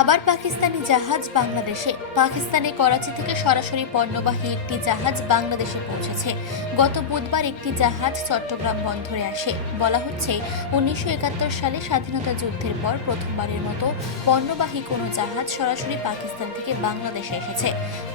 আবার পাকিস্তানি জাহাজ বাংলাদেশে। পাকিস্তানের করাচি থেকে সরাসরি পণ্যবাহী একটি জাহাজ বাংলাদেশে পৌঁছেছে। গত বুধবার একটি জাহাজ চট্টগ্রাম বন্দরে আসে। বলা হচ্ছে 1971 সালে স্বাধীনতা যুদ্ধের পর প্রথমবারের মতো পণ্যবাহী কোনো জাহাজ সরাসরি পাকিস্তান থেকে বাংলাদেশে এসেছে।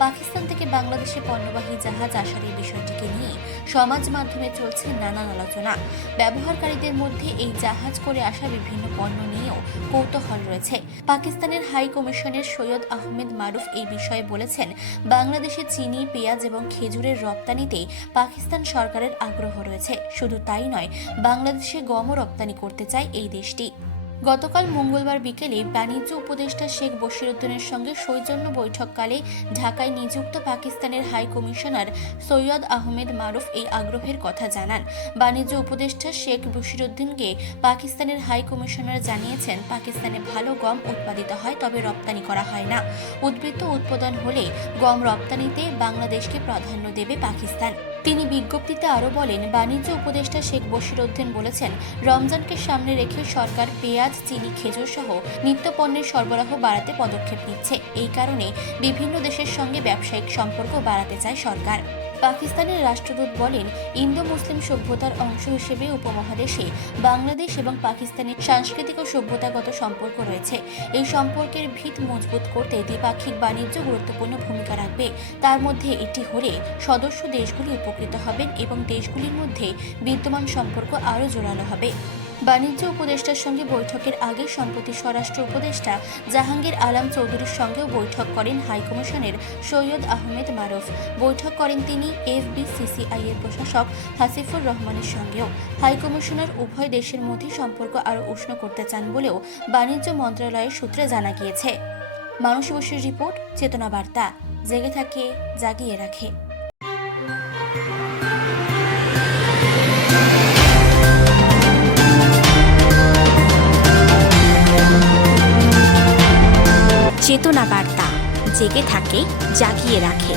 পাকিস্তান থেকে বাংলাদেশে পণ্যবাহী জাহাজ আসার এই বিষয়টিকে নিয়ে সমাজ মাধ্যমে চলছে নানান আলোচনা। ব্যবহারকারীদের মধ্যে এই জাহাজ করে আসা বিভিন্ন পণ্য নিয়েও কৌতূহল রয়েছে। পাকিস্তানের হাই কমিশনের সৈয়দ আহমেদ মারুফ এই বিষয়ে বলেছেন, বাংলাদেশে চিনি, পেঁয়াজ এবং খেজুরের রপ্তানিতে পাকিস্তান সরকারের আগ্রহ রয়েছে। শুধু তাই নয়, বাংলাদেশে গমও রপ্তানি করতে চায় এই দেশটি। গতকাল মঙ্গলবার বিকেলে বাণিজ্য উপদেষ্টা শেখ বশিরউদ্দিনের সঙ্গে সৌজন্য বৈঠককালে ঢাকায় নিযুক্ত পাকিস্তানের হাই কমিশনার সৈয়দ আহমেদ মারুফ এই আগ্রহের কথা জানান। বাণিজ্য উপদেষ্টা শেখ বশিরউদ্দিনকে পাকিস্তানের হাই কমিশনার জানিয়েছেন, পাকিস্তানে ভালো গম উৎপাদিত হয়, তবে রপ্তানি করা হয় না। উদ্বৃত্ত উৎপাদন হলে গম রপ্তানিতে বাংলাদেশকে প্রাধান্য দেবে পাকিস্তান। তিনি বিজ্ঞপ্তিতে আরও বলেন, বাণিজ্য উপদেষ্টা শেখ বশিরউদ্দিন বলেছেন, রমজানকে সামনে রেখে সরকার পেঁয়াজ, চিনি, খেজুর সহ নিত্যপণ্যের সরবরাহ বাড়াতে পদক্ষেপ নিচ্ছে। এই কারণে বিভিন্ন দেশের সঙ্গে ব্যবসায়িক সম্পর্ক বাড়াতে চায় সরকার। পাকিস্তানের রাষ্ট্রদূত বলেন, ইন্দো মুসলিম সভ্যতার অংশ হিসেবে উপমহাদেশে বাংলাদেশ এবং পাকিস্তানের সাংস্কৃতিক ও সভ্যতাগত সম্পর্ক রয়েছে। এই সম্পর্কের ভিত মজবুত করতে দ্বিপাক্ষিক বাণিজ্য গুরুত্বপূর্ণ ভূমিকা রাখবে। তার মধ্যে এটি হলে সদস্য দেশগুলি উপকৃত হবেন এবং দেশগুলির মধ্যে বিদ্যমান সম্পর্ক আরও জোরালো হবে। বাণিজ্য উপদেষ্টার সঙ্গে বৈঠকের আগে সম্প্রতি স্বরাষ্ট্র উপদেষ্টা জাহাঙ্গীর আলম চৌধুরীর সঙ্গেও বৈঠক করেন হাইকমিশনের সৈয়দ আহমেদ মারুফ। বৈঠক করেন তিনি FBCCI এর প্রশাসক হাসিফুর রহমানের সঙ্গেও। হাইকমিশনার উভয় দেশের মধ্যে সম্পর্ক আরও উষ্ণ করতে চান বলেও বাণিজ্য মন্ত্রণালয়ের সূত্রে জানা গিয়েছে। মানসী বসুর রিপোর্ট, চেতনা বার্তা। জেগে থাকে, জাগিয়ে রাখে। চেতনা বার্তা, জেগে থাকে, জাগিয়ে রাখে।